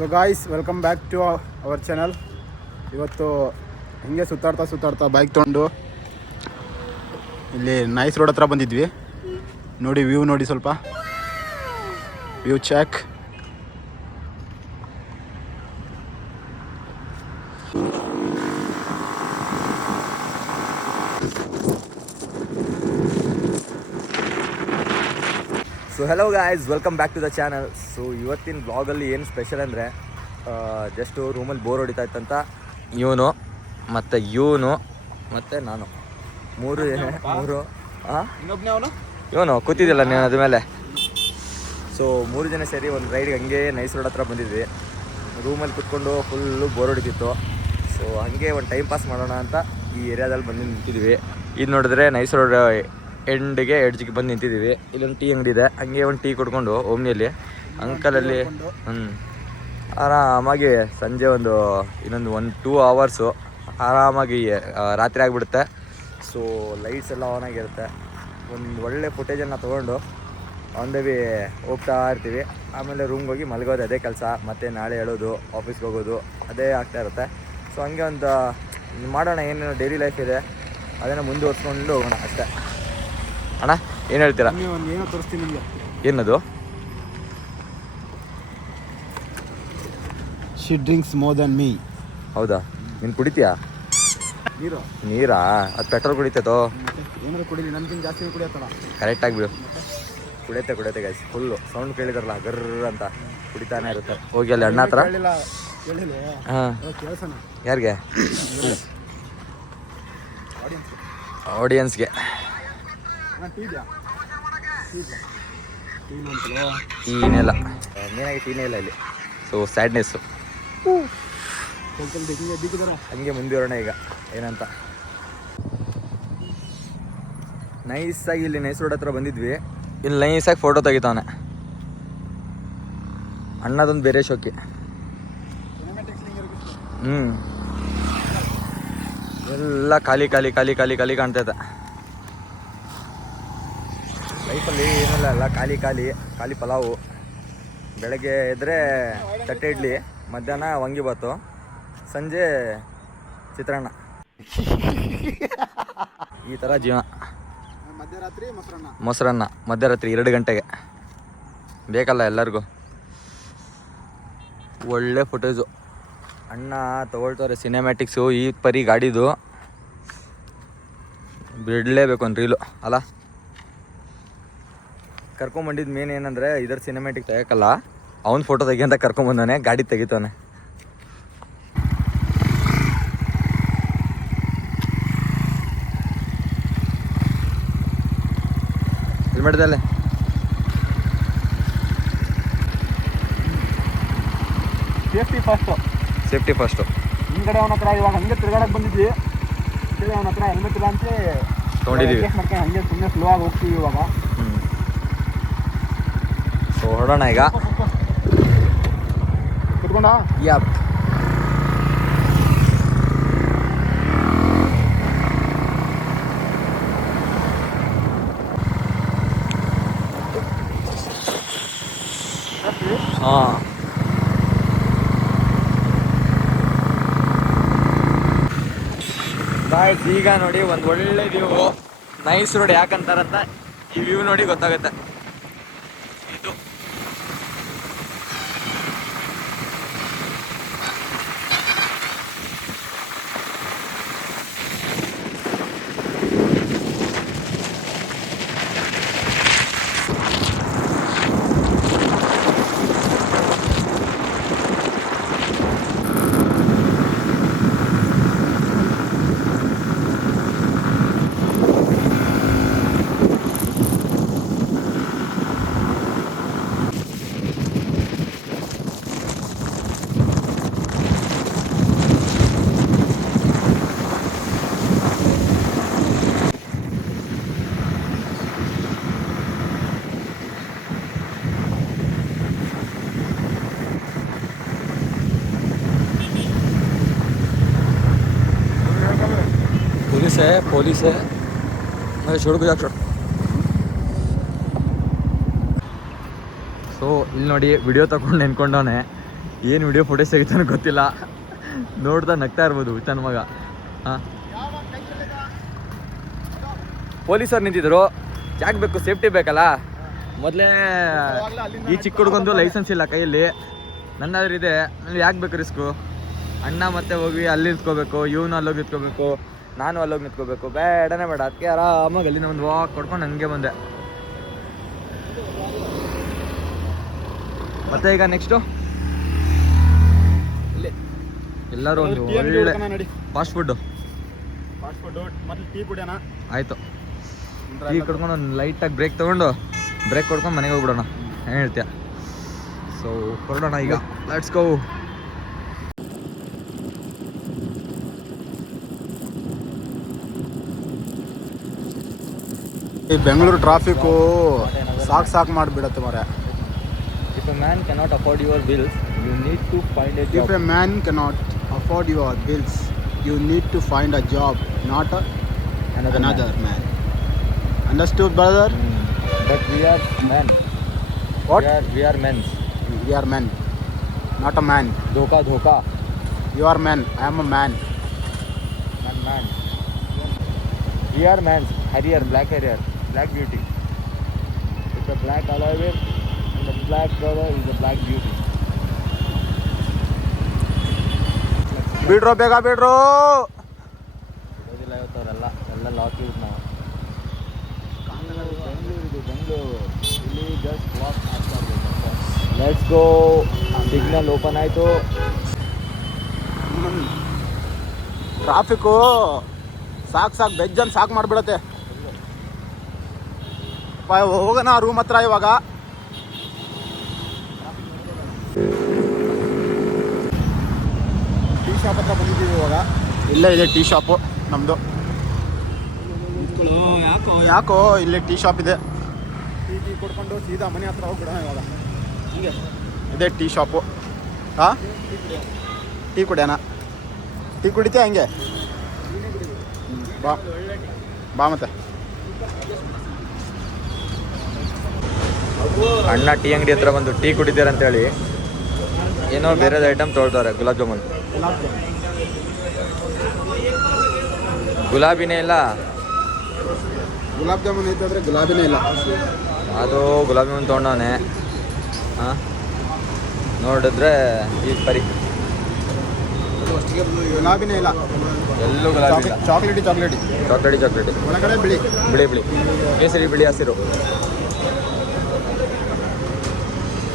So guys welcome back to our channel. ಇವತ್ತು ಹಿಂಗೆ ಸುತ್ತಾಡ್ತಾ bike ತೊಗೊಂಡು ಇಲ್ಲಿ ನೈಸ್ ರೋಡ್ ಹತ್ರ ಬಂದಿದ್ವಿ. ನೋಡಿ ವ್ಯೂ ನೋಡಿ, ಸ್ವಲ್ಪ view check. So hello guys, welcome back to the channel. ಸೊ ಇವತ್ತಿನ ಬ್ಲಾಗಲ್ಲಿ ಏನು ಸ್ಪೆಷಲ್ ಅಂದರೆ ಜಸ್ಟು ರೂಮಲ್ಲಿ ಬೋರ್ ಹೊಡಿತಾ ಇತ್ತಂತ ಇವನು ಮತ್ತು ನಾನು ಮೂರು ಇವನು ಕೂತಿದ್ದಿಲ್ಲ ನೀನು ಅದ ಮೇಲೆ. ಸೊ 3 ಜನ ಸೇರಿ ಒಂದು ರೈಡ್ಗೆ ಹಂಗೆ ನೈಸ್ ರೋಡ್ ಹತ್ರ ಬಂದಿದ್ವಿ. ರೂಮಲ್ಲಿ ಕುತ್ಕೊಂಡು ಫುಲ್ಲು ಬೋರ್ ಹೊಡಿತಿತ್ತು. ಸೊ ಹಾಗೆ ಒಂದು ಟೈಮ್ ಪಾಸ್ ಮಾಡೋಣ ಅಂತ ಈ ಏರಿಯಾದಲ್ಲಿ ಬಂದು ನಿಂತಿದ್ವಿ. ಇದು ನೋಡಿದ್ರೆ ನೈಸ್ ರೋಡ್ ಎಡ್ಜಿಗೆ ಬಂದು ನಿಂತಿದ್ದೀವಿ. ಇಲ್ಲೊಂದು ಟೀ ಅಂಗಡಿ ಇದೆ, ಹಂಗೆ ಒಂದು ಟೀ ಕುಡ್ಕೊಂಡು ಓಮ್ನಿಯಲ್ಲಿ ಅಂಕಲಲ್ಲಿ ಆರಾಮಾಗಿ ಸಂಜೆ ಇನ್ನೊಂದು 1-2 ಅವರ್ಸು ಆರಾಮಾಗಿ ರಾತ್ರಿ ಆಗಿಬಿಡುತ್ತೆ. ಸೊ ಲೈಟ್ಸ್ ಎಲ್ಲ ಆನ್ ಆಗಿರುತ್ತೆ. ಒಂದು ಒಳ್ಳೆ ಫುಟೇಜನ್ನು ತೊಗೊಂಡು ಆನ್ ದ ವೇ ಹೋಗ್ತಾ ಇರ್ತೀವಿ. ಆಮೇಲೆ ರೂಮ್ಗೆ ಹೋಗಿ ಮಲಗೋದು ಅದೇ ಕೆಲಸ, ಮತ್ತು ನಾಳೆ ಹೇಳೋದು, ಆಫೀಸ್ಗೆ ಹೋಗೋದು ಅದೇ ಆಗ್ತಾ ಇರುತ್ತೆ. ಸೊ ಹಂಗೆ ಒಂದು ಮಾಡೋಣ, ಏನೇನು ಡೈಲಿ ಲೈಫ್ ಇದೆ ಅದನ್ನು ಮುಂದುವರ್ಸ್ಕೊಂಡು ಹೋಗೋಣ ಅಷ್ಟೇ. ಅಣ್ಣ ಏನು ಹೇಳ್ತೀರಾ? ಏನೋ ತೋರಿಸ್ತೀನಿ ನಿಮಗೆ. ಏನದು? She drinks more than me. ಹೌದಾ? ನೀನು ಕುಡಿತೀಯಾ ನೀರಾ? ಅದು ಪೆಟ್ರೋಲ್ ಕುಡಿತೈತೋ? ಏನಾದ್ರು ಕುಡಿಲಿ, ನನ್ಗಿಂತ ಜಾಸ್ತಿ ಕುಡಿಯತ್ತಲ್ಲ. ಕರೆಕ್ಟಾಗಿ ಬಿಡು. ಕುಡಿಯುತ್ತೆ ಗೈಸ್. ಫುಲ್ಲು ಸೌಂಡ್ ಕೇಳಿದಾರಲ್ಲ ಗರ್ರ ಅಂತ ಕುಡಿತಾನೆ ಇರುತ್ತೆ. ಹೋಗಿ ಅಲ್ಲಿ ಅಣ್ಣ ಹತ್ರ. ಹಾಂ, ಯಾರಿಗೆ? ಆಡಿಯನ್ಸ್ಗೆ. ಟೀನೆಲ್ಲ ಮೇನಾಗಿ ಟೀನೇ ಇಲ್ಲ ಇಲ್ಲಿ. ಸೊ ಸ್ಯಾಡ್ನೆಸ್ಸು. ಹಂಗೆ ಮುಂದುವರೋಣ ಈಗ ಏನಂತ. ನೈಸಾಗಿ ಇಲ್ಲಿ ನೈಸ್ ರೋಡ್ ಹತ್ರ ಬಂದಿದ್ವಿ. ಇಲ್ಲಿ ನೈಸಾಗಿ ಫೋಟೋ ತೆಗಿತಾನೆ ಅಣ್ಣದೊಂದು ಬೇರೆ ಶೋಕಿ. ಎಲ್ಲ ಖಾಲಿ ಕಾಣ್ತೈತೆ. ಲೈಫಲ್ಲಿ ಏನಿಲ್ಲ, ಎಲ್ಲ ಖಾಲಿ ಪಲಾವು. ಬೆಳಗ್ಗೆ ಎದ್ದರೆ ತಟ್ಟೆ ಇಡ್ಲಿ, ಮಧ್ಯಾಹ್ನ ವಾಂಗಿಬಾತು, ಸಂಜೆ ಚಿತ್ರಾನ್ನ. ಈ ಥರ ಜೀವನ. ಮಧ್ಯರಾತ್ರಿ ಮೊಸರನ್ನ ಮಧ್ಯರಾತ್ರಿ 2 ಗಂಟೆಗೆ ಬೇಕಲ್ಲ ಎಲ್ಲರಿಗೂ. ಒಳ್ಳೆ ಫುಟೇಜು ಅಣ್ಣ ತೊಗೊಳ್ತಾರೆ. ಸಿನಿಮ್ಯಾಟಿಕ್ಸು ಈ ಪರಿ ಗಾಡಿದು ಬಿಡಲೇಬೇಕು ಒಂದು ರೀಲು ಅಲ್ಲ. ಕರ್ಕೊಂಬಂದಿದ್ದು ಮೇನ್ ಏನಂದರೆ ಇದರ ಸಿನಿಮ್ಯಾಟಿಕ್ ತೆಗೋಕ್ಕಲ್ಲ, ಅವ್ನು ಫೋಟೋ ತೆಗಿ ಅಂತ ಕರ್ಕೊಂಬಂದಾನೆ, ಗಾಡಿ ತೆಗಿತಾನೆ. ಹೆಲ್ಮೆಟ್ ಅಲ್ಲೇ ಸೇಫ್ಟಿ ಫಸ್ಟು. ಹಿಂದ್ಗಡೆ ಅವನ ಹತ್ರ ಇವಾಗ ಹಂಗೆ ತಿರ್ಗಾಡಕ್ಕೆ ಬಂದಿದ್ವಿ. ಅವನ ಹತ್ರ ಹೆಲ್ಮೆಟ್ ಇಲ್ಲ ಅಂತ ತೊಗೊಂಡಿದ್ದೀವಿ. ಹಂಗೆ ಸುಮ್ಮನೆ ಸ್ಲೋ ಆಗಿ ಹೋಗ್ತೀವಿ ಇವಾಗ. ಸೊ ಹೊರಡೋಣ ಈಗ. ಕುತ್ಕೊಂಡ ಯಾಪ್ ಹಾಂ. ಗಾಯ್ಸ್ ಈಗ ನೋಡಿ ಒಂದು ಒಳ್ಳೆ ವ್ಯೂ. ನೈಸ್ ರೋಡ್ ಯಾಕಂತಾರಂತ ಈ ವ್ಯೂ ನೋಡಿ ಗೊತ್ತಾಗುತ್ತೆ. ಇದು ಪೊಲೀಸ್ छोड़ को जाक ಸೊ ಇಲ್ಲಿ ನೋಡಿ ವಿಡಿಯೋ ತಗೊಂಡು ನೆನ್ಕೊಂಡವನೆ ಏನು ವಿಡಿಯೋ ಫೋಟೋಸ್ ತೆಗಿತಾನೋ ಗೊತ್ತಿಲ್ಲ. ನೋಡ್ತಾ ನಗ್ತಾ ಇರ್ಬೋದು ನನ್ನ ಮಗ. ಹಾಂ, ಪೊಲೀಸರು ನಿಂತಿದ್ರು. ಯಾಕೆ ಬೇಕು? ಸೇಫ್ಟಿ ಬೇಕಲ್ಲ. ಮೊದಲೇ ಈ ಚಿಕ್ಕ ಹುಡುಗಂದು ಲೈಸೆನ್ಸ್ ಇಲ್ಲ ಕೈಯಲ್ಲಿ, ನನ್ನಾದ್ರೂ ಇದೆ. ಯಾಕೆ ಬೇಕು ರಿಸ್ಕು? ಅಣ್ಣ ಮತ್ತೆ ಹೋಗಿ ಅಲ್ಲಿ ನಿಂತ್ಕೋಬೇಕು, ಇವನು ಅಲ್ಲೋಗಿ ನಿಂತ್ಕೋಬೇಕು, ನಾನು ಅಲ್ಲೋಗಿ ನಿಂತ್ಕೋಬೇಕು. ಬೇಡನೇ ಬೇಡ. ಅದಕ್ಕೆ ಆರಾಮಾಗಿ ಅಲ್ಲಿಂದ ಒಂದು ವಾಕ್ ಕೊಡ್ಕೊಂಡು ಹಂಗೆ ಬಂದೆ. ಮತ್ತೆ ಈಗ ನೆಕ್ಸ್ಟು ಎಲ್ಲರೂ ಒಂದು ಒಳ್ಳೆ ಫಾಸ್ಟ್ ಫುಡ್ಡು ಮತ್ತೆ ಟೀ ಕುಡಿಯೋಣ. ಆಯಿತು. ಟೀ ಕುಡ್ಕೊಂಡು ಒಂದು ಲೈಟಾಗಿ ಬ್ರೇಕ್ ತೊಗೊಂಡು ಬ್ರೇಕ್ ಕೊಡ್ಕೊಂಡು ಮನೆಗೆ ಹೋಗ್ಬಿಡೋಣ. ಏನು ಹೇಳ್ತೀಯ? ಸೊ ಹೊರಡೋಣ ಈಗ. Let's go. ಈ ಬೆಂಗಳೂರು ಟ್ರಾಫಿಕ್ಕು ಸಾಕು ಮಾಡಿಬಿಡತ್ತೆ ಮರೆ. If a man cannot afford your bills, you need to find a job. If a man cannot afford your bills, you need to find a job, not another man. Understood, brother? But we are men. What? We are men. We are men, not a man. Dhoka. You are man. I am a man. Man. We are men. Harrier, black beauty. It's a black alloy wheel, and the black color is a black beauty. ಬಿಡ್ರೋ, ಬೇಗ ಬಿಡ್ರೋ. ಓದಿಲ್ಲ ಇವತ್ತವರೆಲ್ಲ lock use ನಾವು. ಬೆಂಗಳೂರು ಇಲ್ಲಿ just walk ಆಗ್ತಾ ಇರ್ಬೇಕು. Let's go. Signal open ಆಯಿತು. Traffic ಸಾಕು ಬೆಜ್ಜನ್ ಸಾಕು ಮಾಡಿಬಿಡತ್ತೆ. ಹೋಗೋಣ ರೂಮ್ ಹತ್ರ ಇವಾಗ. ಟೀ ಶಾಪ್ ಹತ್ರ ಬಂದಿದ್ದೀವಿ ಇವಾಗ. ಇಲ್ಲೇ ಇದೆ ಟೀ ಶಾಪು ನಮ್ಮದು. ಯಾಕೋ ಇಲ್ಲೇ ಟೀ ಶಾಪ್ ಇದೆ. ಟೀ ಕೊಡ್ಕೊಂಡು ಸೀದಾ ಮನೆ ಹತ್ರ ಹೋಗ್ಬಿಡೋಣ ಇವಾಗ. ಹೀಗೆ ಇದೆ ಟೀ ಶಾಪು. ಹಾಂ, ಟೀ ಕುಡಿಯೋಣ. ಟೀ ಕುಡಿತೀಯ ಹಂಗೆ? ಬಾ ಮತ್ತೆ. ಅಣ್ಣ ಟೀ ಅಂಗಡಿ ಹತ್ರ ಬಂದು ಟೀ ಕುಡಿತೀರಂತೇಳಿ ಏನೋ ಬೇರೆದು ಐಟಮ್ ತೊಗೊಳ್ತಾರೆ. ಗುಲಾಬ್ ಜಾಮೂನ್. ಗುಲಾಬಿನೇ ಇಲ್ಲ. ಗುಲಾಬ್ ಜಾಮೂನ್ ಐತೆ ಆದರೆ ಗುಲಾಬಿನೇ ಇಲ್ಲ. ಅದು ಗುಲಾಬ್ ಜಾಮೂನ್ ತೊಗೊಂಡವನೆ. ಹಾಂ, ನೋಡಿದ್ರೆ ಈ ಪರಿ ಗುಲಾಬಿನೇ ಇಲ್ಲ. ಎಲ್ಲೂ ಗುಲಾಬಿ ಇಲ್ಲ. ಚಾಕ್ಲೇಟಿ ಒಳಗಡೆ ಬಿಳಿ ಕೇಸರಿ ಬಿಳಿ ಹಸಿರು.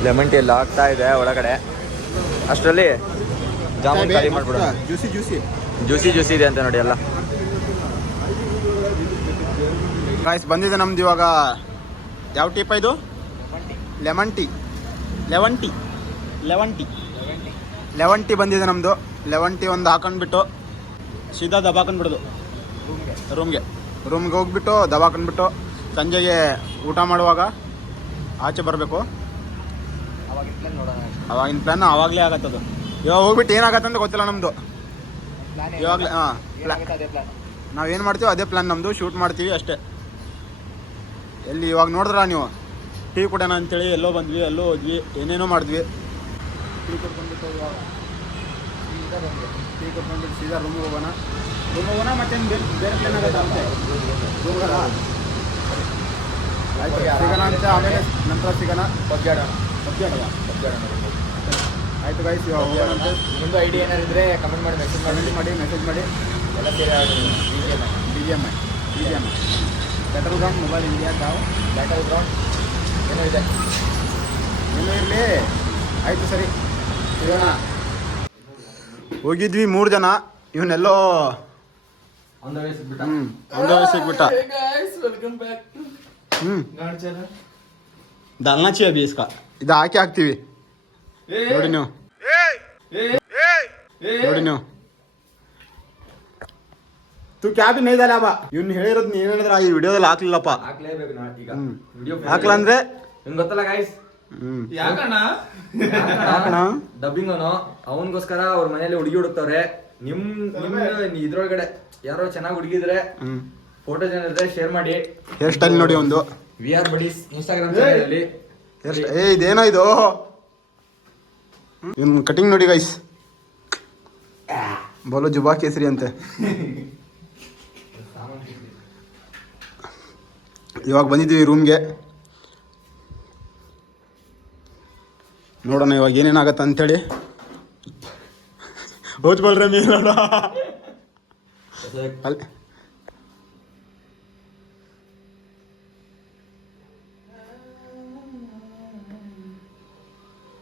ಲೆಮನ್ ಟೀ ಎಲ್ಲ ಆಗ್ತಾ ಇದೆ ಒಳಗಡೆ. ಅಷ್ಟರಲ್ಲಿ ಜಾಮೂನ್ ಖಾಲಿ ಮಾಡ್ಬಿಡೋಣ. ಜ್ಯೂಸಿ ಇದೆ ಅಂತ ನೋಡಿ ಎಲ್ಲ. ಗಾಯ್ಸ್ ಬಂದಿದೆ ನಮ್ದು ಇವಾಗ. ಯಾವ ಟೀಪ ಇದು? ಲೆಮನ್ ಟೀ ಬಂದಿದೆ ನಮ್ಮದು. ಲೆಮನ್ ಟೀ ಒಂದು ಹಾಕೊಂಡ್ಬಿಟ್ಟು ಸೀದಾ ದಬಾಕೊಂಡ್ಬಿಡೋದು ರೂಮ್ಗೆ ಹೋಗ್ಬಿಟ್ಟು ದಬಾಕೊಂಡ್ಬಿಟ್ಟು ಸಂಜೆಗೆ ಊಟ ಮಾಡುವಾಗ ಆಚೆ ಬರಬೇಕು. ಅವಾಗಿನ ಪ್ಲ್ಯಾನ್ ಆವಾಗಲೇ ಆಗತ್ತದು. ಇವಾಗ ಹೋಗ್ಬಿಟ್ಟು ಏನಾಗತ್ತೆ ಅಂತ ಗೊತ್ತಿಲ್ಲ ನಮ್ಮದು. ಇವಾಗಲೇ ನಾವೇನು ಮಾಡ್ತೀವಿ ಅದೇ ಪ್ಲ್ಯಾನ್ ನಮ್ಮದು. ಶೂಟ್ ಮಾಡ್ತೀವಿ ಅಷ್ಟೇ. ಎಲ್ಲಿ ಇವಾಗ ನೋಡಿದ್ರ ನೀವು ಟೀ ಕುಡಿಯೋಣ ಅಂತೇಳಿ ಎಲ್ಲೋ ಬಂದ್ವಿ, ಎಲ್ಲೋ ಹೋದ್ವಿ, ಏನೇನೋ ಮಾಡಿದ್ವಿ. ಟೀ ಕೊಟ್ಕೊಂಡ್ಬಿಟ್ಟು ಇವಾಗ ಸೀದಾ ರೂಮಿಗೆ ಹೋಗೋಣ. ಮತ್ತೇನು ಬೇರೆ ಪ್ಲಾನ್ ಆಗುತ್ತೆ ಅಂತೆ ರೂಮ್ಗಲ್ಲ. ಆಯ್ತು, ಸಿಗೋಣ ಅಂತ. ಆಮೇಲೆ ನಂತರ ಸಿಗೋಣ. ಪಬ್ಜಾಡೋಣ. ಆಯಿತು ಗೈಸ್, ಇವಾಗ ಹೋಗೋಣಂತೆ. ನಿಮ್ಮದು ಐಡಿ ಏನಾರು ಇದ್ದರೆ ಕಮೆಂಟ್ ಮಾಡಿ ಮೆಸೇಜ್ ಮಾಡಿ ಎಲ್ಲ ಸೇರಿ BGMI battle ground mobile India. Battle ground ಏನೋ ಇದೆ. ಏನೋ ಇರಲಿ. ಆಯಿತು, ಸರಿ ಸಿಗೋಣ. ಹೋಗಿದ್ವಿ 3 ಜನ. ಇವನ್ನೆಲ್ಲೋ ಒಂದು ಸಿಗ್ಬಿಟ್ಟ. दालना चाहिए अभी इसका. ಇದು ಹಾಕ್ತೀವಿ ನೋಡಿ ನೀವು. तू क्या भी नहीं डाला बा. ಇವ್ನು ಹೇಳಿರೋದು ನೀನು ಹೇಳಿದ್ರೆ ಈ ವಿಡಿಯೋದಲ್ಲಿ ಹಾಕ್ಲಿಲ್ಲಪ್ಪ. ಹಾಕ್ಲೇಬೇಕು ಈಗ. ಹಾಕ್ಲ ಅಂದ್ರೆ ನಿಮ್ಗೆ ಗೊತ್ತಲ್ಲ ಗೈಸ್. ಯಾಕಣ್ಣ ಡಬ್ಬಿಂಗ್ ಅವನಿಗೋಸ್ಕರ ಅವ್ರ ಮನೇಲಿ ಹುಡುಗಿ ಹುಡುಕ್ತವ್ರೆ. ನಿಮ್ ಇದ್ರೊಳಗಡೆ ಯಾರೋ ಚೆನ್ನಾಗಿ ಹುಡುಗಿದ್ರೆ ಫೋಟೋ ಏನಿದ್ರೆ ಶೇರ್ ಮಾಡಿ. ಹೇರ್ ಸ್ಟೈಲ್ ನೋಡಿ ಒಂದು. VR Buddies ಇನ್ಸ್ಟಾಗ್ರಾಮ್ ಚಾನೆಲ್ ಅಲ್ಲಿ. ಇದೇನೋ ಇದು ಇವನ್ ಕಟಿಂಗ್ ನೋಡಿ ಗೈಸ್, ಬೋಲೋ ಜುಬಾ ಕೇಸರಿ ಅಂತೆ. ಇವಾಗ ಬಂದಿದ್ದೀವಿ ರೂಮ್ಗೆ, ನೋಡೋಣ ಇವಾಗ ಏನೇನಾಗತ್ತೆ ಅಂತೇಳಿ. ಹೋಚ್ ಬಲ್ರೆ ಮೀನು ನೋಡ ಅಲ್ಲಿ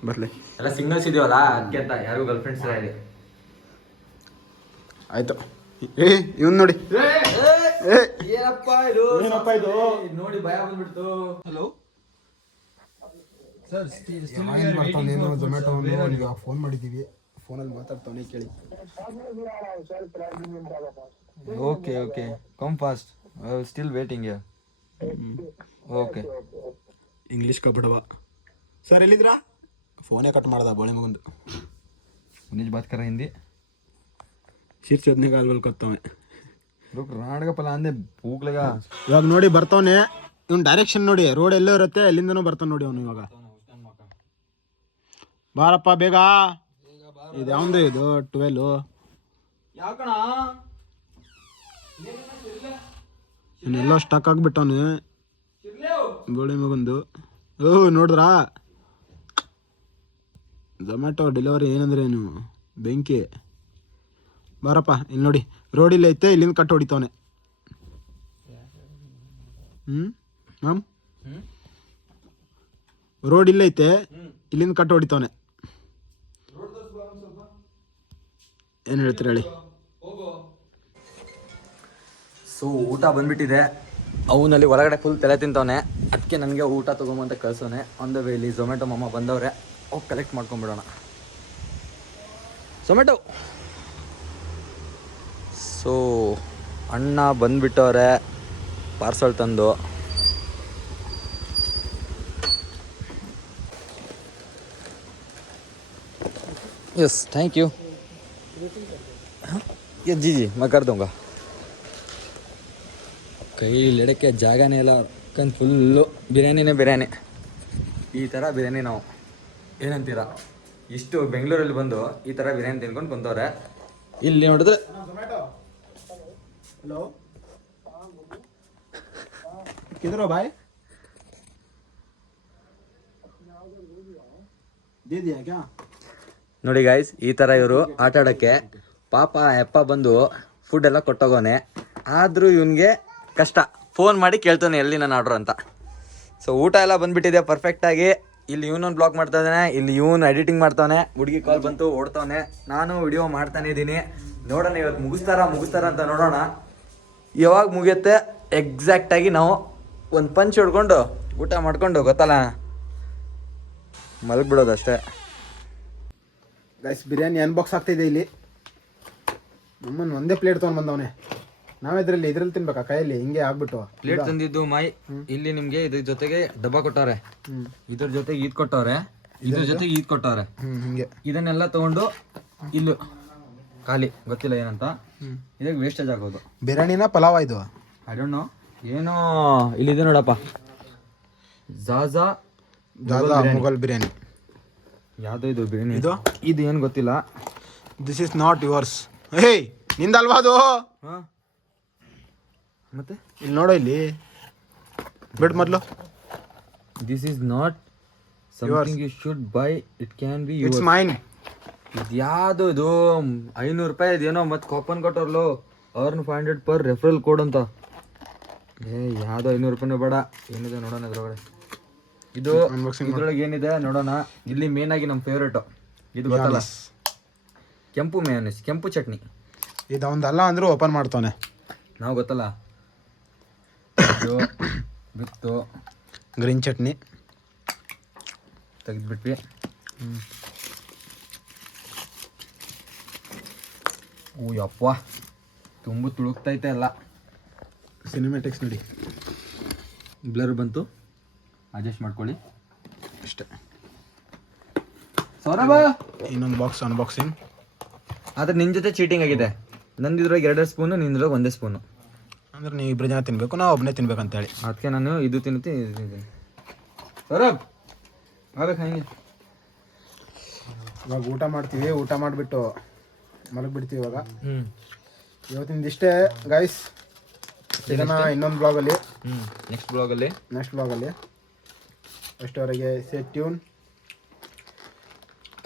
ಬರ್ಲಿ ಎಲ್ಲ ಸಿಂಗಲ್ಸ್ ಇದೀವಲ್ಲ ಅದಕ್ಕೆ ಅಂತ ಯಾರಿಗೂ ಗರ್ಲ್ ಫ್ರೆಂಡ್ಸ್ ಇದೆ. ಆಯ್ತು. ಇವನ್ ನೋಡಿ, ಏನಪ್ಪ ಇದು ಏನಪ್ಪ ಇದು ನೋಡಿ ಭಯ ಬಂದ್ಬಿಡ್ತು. ಹಲೋ ಸರ್, ಬರ್ತಾನೇನೋ ಝೊಮ್ಯಾಟೋವನ್ನು ಈಗ ಫೋನ್ ಮಾಡಿದ್ದೀವಿ, ಫೋನಲ್ಲಿ ಮಾತಾಡ್ತಾನೆ ಕೇಳಿ. Okay okay, come fast, I will still waiting ಯರ್. ಓಕೆ. ಇಂಗ್ಲೀಷ್ ಕಬಡವ ಸರ್, ಎಲ್ಲಿದ್ರಾ? ಫೋನೇ ಕಟ್ ಮಾಡ್ದ ಬೋಳಿ ಮಗಂದು. ನಿಜ ಬಾತ್ ಕರ ಹಿಂದಿ ಶಿರ್ಚ್ ಹದ್ನೇ ಕಾಲ್ವಲ್ ಕೊತ್ತವೆ ರಾಣಗ ಪಲ ಅಂದೆ ಭೂಕ್ ಲಗ. ಇವಾಗ ನೋಡಿ ಬರ್ತಾವನೆ, ಇವ್ನು ಡೈರೆಕ್ಷನ್ ನೋಡಿ, ರೋಡ್ ಎಲ್ಲೋ ಇರುತ್ತೆ, ಎಲ್ಲಿಂದನೂ ಬರ್ತಾನೆ ನೋಡಿ ಅವನು. ಇವಾಗ ಬಾರಪ್ಪ ಬೇಗ, ಇದು ಯಾವಂದು ಇದು 12 ಯಾಕಣ ಎಲ್ಲೋ ಸ್ಟಕ್ ಆಗ್ಬಿಟ್ಟವನು ಬೋಳಿ ಮಗಂದು. ನೋಡಿದ್ರಾ ಝೊಮ್ಯಾಟೊ ಡೆಲಿವರಿ ಏನಂದ್ರೆ ಏನು ಬೆಂಕಿ. ಬಾರಪ್ಪ ಇಲ್ಲಿ ನೋಡಿ, ರೋಡ್ ಇಲ್ಲ ಐತೆ, ಇಲ್ಲಿಂದ ಕಟ್ ಹೊಡಿತವನೆ. ಮ್ಯಾಮ್, ರೋಡ್ ಇಲ್ಲ ಐತೆ, ಇಲ್ಲಿಂದ ಕಟ್ ಹೊಡಿತವನೆ. ಏನು ಹೇಳ್ತೀರ ಹೇಳಿ? ಸೊ ಊಟ ಬಂದ್ಬಿಟ್ಟಿದೆ. ಅವನಲ್ಲಿ ಹೊರಗಡೆ ಫುಲ್ ತಲೆ ತಿಂತವನೆ, ಅದಕ್ಕೆ ನನಗೆ ಊಟ ತೊಗೊಂಬಂತ ಕಳ್ಸೋನೆ. ಆನ್ ದ ವೇ ಇಲ್ಲಿ ಝೊಮ್ಯಾಟೊ ಮಮ್ಮ ಬಂದವ್ರೆ, ಹೋಗಿ ಕಲೆಕ್ಟ್ ಮಾಡ್ಕೊಂಬಿಡೋಣ. ಝೊಮ್ಯಾಟೊ. ಸೊ ಅಣ್ಣ ಬಂದ್ಬಿಟ್ಟವ್ರೆ ಪಾರ್ಸಲ್ ತಂದು. Yes thank you. ये जी जी मैं कर दूँगा. ಕೈಲಿಡಕ್ಕೆ ಜಾಗನೇ ಇಲ್ಲ, ಯಾಕಂದ್ರೆ ಫುಲ್ಲು ಬಿರಿಯಾನಿನೇ ಬಿರಿಯಾನಿ. ಈ ಥರ ಬಿರಿಯಾನಿ ನಾವು ಏನಂತೀರ, ಇಷ್ಟು ಬೆಂಗಳೂರಲ್ಲಿ ಬಂದು ಈ ಥರ ಬಿರಿಯಾನಿ ತಿನ್ಕೊಂಡು ಕುಂತವ್ರೆ. ಇಲ್ಲಿ ನೋಡಿದ್ರೆ ಹಲೋ ಕಿಧರೋ ಭಾಯ್ ದೇ ದಿಯಾ ಕ್ಯಾ? ನೋಡಿ ಗಾಯ್ಸ್, ಈ ಥರ ಇವರು ಆಟ ಆಡೋಕ್ಕೆ ಪಾಪ ಅಪ್ಪ ಬಂದು ಫುಡ್ ಎಲ್ಲ ಕೊಟ್ಟೋಗೋನೆ. ಆದರೂ ಇವನಿಗೆ ಕಷ್ಟ, ಫೋನ್ ಮಾಡಿ ಕೇಳ್ತಾನೆ ಎಲ್ಲಿ ನಾನು ಆರ್ಡ್ರು ಅಂತ. ಸೊ ಊಟ ಎಲ್ಲ ಬಂದುಬಿಟ್ಟಿದೆ ಪರ್ಫೆಕ್ಟಾಗಿ. ಇಲ್ಲಿ ಇವನೊಂದು ಬ್ಲಾಗ್ ಮಾಡ್ತಾ ಇದ್ದಾನೆ, ಇಲ್ಲಿ ಇವನು ಎಡಿಟಿಂಗ್ ಮಾಡ್ತಾನೆ. ಹುಡುಗಿ ಕಾಲ್ ಬಂತು, ಓಡ್ತಾನೆ. ನಾನು ವಿಡಿಯೋ ಮಾಡ್ತಾನೆ ಇದ್ದೀನಿ. ನೋಡೋಣ ಇವತ್ತು ಮುಗಿಸ್ತಾರ ಅಂತ ನೋಡೋಣ. ಯಾವಾಗ ಮುಗಿಯುತ್ತೆ ಎಕ್ಸಾಕ್ಟಾಗಿ ನಾವು ಒಂದು ಪಂಚ್ ಹೊಡ್ಕೊಂಡು ಊಟ ಮಾಡ್ಕೊಂಡು ಗೊತ್ತಲ್ಲ ಮಲಗಿಬಿಡೋದು ಅಷ್ಟೇ. ಗೈಸ್, ಬಿರಿಯಾನಿ ಅನ್ಬಾಕ್ಸ್ ಆಗ್ತಾಯಿದೆ ಇಲ್ಲಿ. ನಮ್ಮನ್ನು ಒಂದೇ ಪ್ಲೇಟ್ ತೊಗೊಂಡು ಬಂದವನೆ. ನಾವಿದ್ರಲ್ಲಿ ಇದ್ರಲ್ಲಿ ತಿನ್ಬೇಕಾ ಕೈಯಲ್ಲಿ ಹಿಂಗೆ ಆಗ್ಬಿಟ್ಟು ಪ್ಲೇಟ್ ತಂದಿದ್ದು ಮೈ. ಇಲ್ಲಿ ನಿಮ್ಗೆ ಇದ್ರ ಜೊತೆಗೆ ಡಬ್ಬ ಕೊಟ್ಟವ್ರೆ, ಇದ್ರ ಜೊತೆಗೆ ಈದ್ ಕೊಟ್ಟವ್ರೆ, ಇದ್ರ ಜೊತೆಗೆ ಈದ್ ಕೊಟ್ಟವ್ರೆ. ಹಿಂಗೆ ಇದನ್ನೆಲ್ಲ ತಗೊಂಡು ಇಲ್ಲೂ ಖಾಲಿ, ಗೊತ್ತಿಲ್ಲ ಏನಂತ. ಇದಕ್ಕೆ ವೇಸ್ಟೇಜ್ ಆಗೋದು. ಬಿರಿಯಾನಿನ ಪಲಾವ ಇದು ಐ ಡೋಂಟ್ ನೋ. ಏನೋ ಇಲ್ಲಿದೆ ನೋಡಪ್ಪ, ಜಾಜಾ ಮೊಘಲ್ ಬಿರಿಯಾನಿ. ಯಾವ್ದು ಇದು ಬಿರಿಯಾನಿ? ಇದು ಏನು ಗೊತ್ತಿಲ್ಲ. This is not yours. Hey, ನಿಂದಲ್ವಾ ಅದು? ಹಾಂ, ಮತ್ತೆ ಇಲ್ಲಿ ನೋಡೋ, ಇಲ್ಲಿ ಬಿಡ್ ಮೊದಲು. This is not something you should buy, it can be it's mine. ಇದು ಯಾವುದು ಇದು? 500 ರೂಪಾಯಿ ಇದೇನೋ, ಮತ್ತೆ ಕೂಪನ್ ಕೊಟ್ಟವ್ರಲ್ಲೋ, ಅರ್ನ್ 500 ಪರ್ ರೆಫರಲ್ ಕೋಡ್ ಅಂತ. ಯಾವುದು 500 ರೂಪಾಯಿನೂ ಬೇಡ. ಏನಿದೆ ನೋಡೋಣ ಇದ್ರೊಳಗಡೆ. ಇದು ಇದ್ರೊಳಗೆ ಏನಿದೆ ನೋಡೋಣ. ಇಲ್ಲಿ ಮೇನ್ ಆಗಿ ನಮ್ಮ ಫೇವ್ರೇಟು ಇದು ಗೊತ್ತಲ್ಲ, ಕೆಂಪು ಮೇಯೋನೀಸ್, ಕೆಂಪು ಚಟ್ನಿ. ಇದು ಒಂದಲ್ಲ ಅಂದರೂ ಓಪನ್ ಮಾಡ್ತಾನೆ. ನಾವು ಗೊತ್ತಲ್ಲ, ಇದು ಬಿತ್ತು ಗ್ರೀನ್ ಚಟ್ನಿ ತೆಗೆದ್ಬಿಟ್ವಿ. ಓ ಯಪ್ಪ, ತುಂಬ ತುಳುಕ್ತೈತೆ ಎಲ್ಲ. ಸಿನಿಮ್ಯಾಟಿಕ್ಸ್ ನೋಡಿ, ಬ್ಲರ್ ಬಂತು, ಅಡ್ಜಸ್ಟ್ ಮಾಡ್ಕೊಳ್ಳಿ ಅಷ್ಟೇ. ಸೌರಭ, ಇನ್ನೊಂದು ಬಾಕ್ಸ್ ಅನ್ಬಾಕ್ಸಿಂಗ್. ಆದರೆ ನಿನ್ನ ಜೊತೆ ಚೀಟಿಂಗ್ ಆಗಿದೆ. ನಂದಿದ್ರಾಗ 2 ಸ್ಪೂನು, ನಿಂದ್ರಾಗ 1 ಸ್ಪೂನು. ಅಂದ್ರೆ ನೀವು 2 ಜನ ತಿನ್ಬೇಕು, ನಾವು ಒಬ್ಬನೇ ತಿನ್ಬೇಕಂತೇಳಿ. ಅದಕ್ಕೆ ನಾನು ಇದು ತಿಂತೀನಿ, ಇದು ತಿಂತೀನಿ. ಸೌರಭ್ ಆಗ್ಬೇಕು ಹಂಗೆ. ಇವಾಗ ಊಟ ಮಾಡ್ತೀವಿ, ಊಟ ಮಾಡಿಬಿಟ್ಟು ಮಲಗಿಬಿಡ್ತೀವಿ ಇವಾಗ. ಹ್ಞೂ ಇವತ್ತಿಂದ ಇಷ್ಟೇ ಗೈಸ್. ಸಿಗೋಣ ಇನ್ನೊಂದು ಬ್ಲಾಗಲ್ಲಿ. ನೆಕ್ಸ್ಟ್ ಬ್ಲಾಗಲ್ಲಿ ಅಷ್ಟವರೆಗೆ stay tune,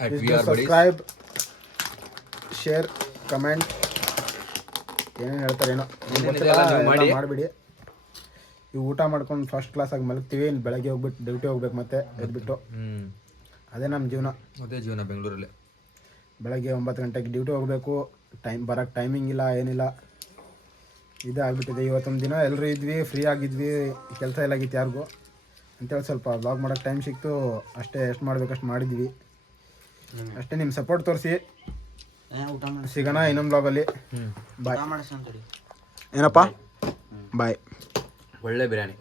buddies. Subscribe, share, comment, ಏನೇನು ಹೇಳ್ತಾರೇನೋ ಮಾಡಿಬಿಡಿ. ಇವು ಊಟ ಮಾಡ್ಕೊಂಡು ಫಸ್ಟ್ ಕ್ಲಾಸಾಗಿ ಮಲಗ್ತೀವಿ. ಇನ್ನು ಬೆಳಗ್ಗೆ ಹೋಗ್ಬಿಟ್ಟು ಡ್ಯೂಟಿ ಹೋಗ್ಬೇಕು, ಮತ್ತೆ ಎದ್ಬಿಟ್ಟು. ಅದೇ ನಮ್ಮ ಜೀವನ. ಅದೇ ಜೀವನ ಬೆಂಗಳೂರಲ್ಲಿ. ಬೆಳಗ್ಗೆ 9 ಗಂಟೆಗೆ ಡ್ಯೂಟಿ ಹೋಗಬೇಕು. ಬರೋಕ್ಕೆ ಟೈಮಿಂಗ್ ಇಲ್ಲ, ಏನಿಲ್ಲ. ಇದೇ ಆಗಿಬಿಟ್ಟಿದೆ ಇವತ್ತೊಂದು ದಿನ. ಎಲ್ಲರೂ ಇದ್ವಿ, ಫ್ರೀ ಆಗಿದ್ವಿ, ಕೆಲಸ ಎಲ್ಲ ಆಗಿತ್ತು ಯಾರಿಗೂ ಅಂತೇಳಿ ಸ್ವಲ್ಪ ಬ್ಲಾಗ್ ಮಾಡೋಕ್ಕೆ ಟೈಮ್ ಸಿಕ್ತು. ಅಷ್ಟೇ, ಎಷ್ಟು ಮಾಡಬೇಕು ಅಷ್ಟು ಮಾಡಿದ್ವಿ ಅಷ್ಟೇ. ನಿಮ್ಮ ಸಪೋರ್ಟ್ ತೋರಿಸಿ. ಸಿಗೋಣ ಇನ್ನೊಂದು ಬ್ಲಾಗಲ್ಲಿ. ಬಾಯ್. ಏನಪ್ಪ? ಬಾಯ್. ಒಳ್ಳೆ ಬಿರಿಯಾನಿ.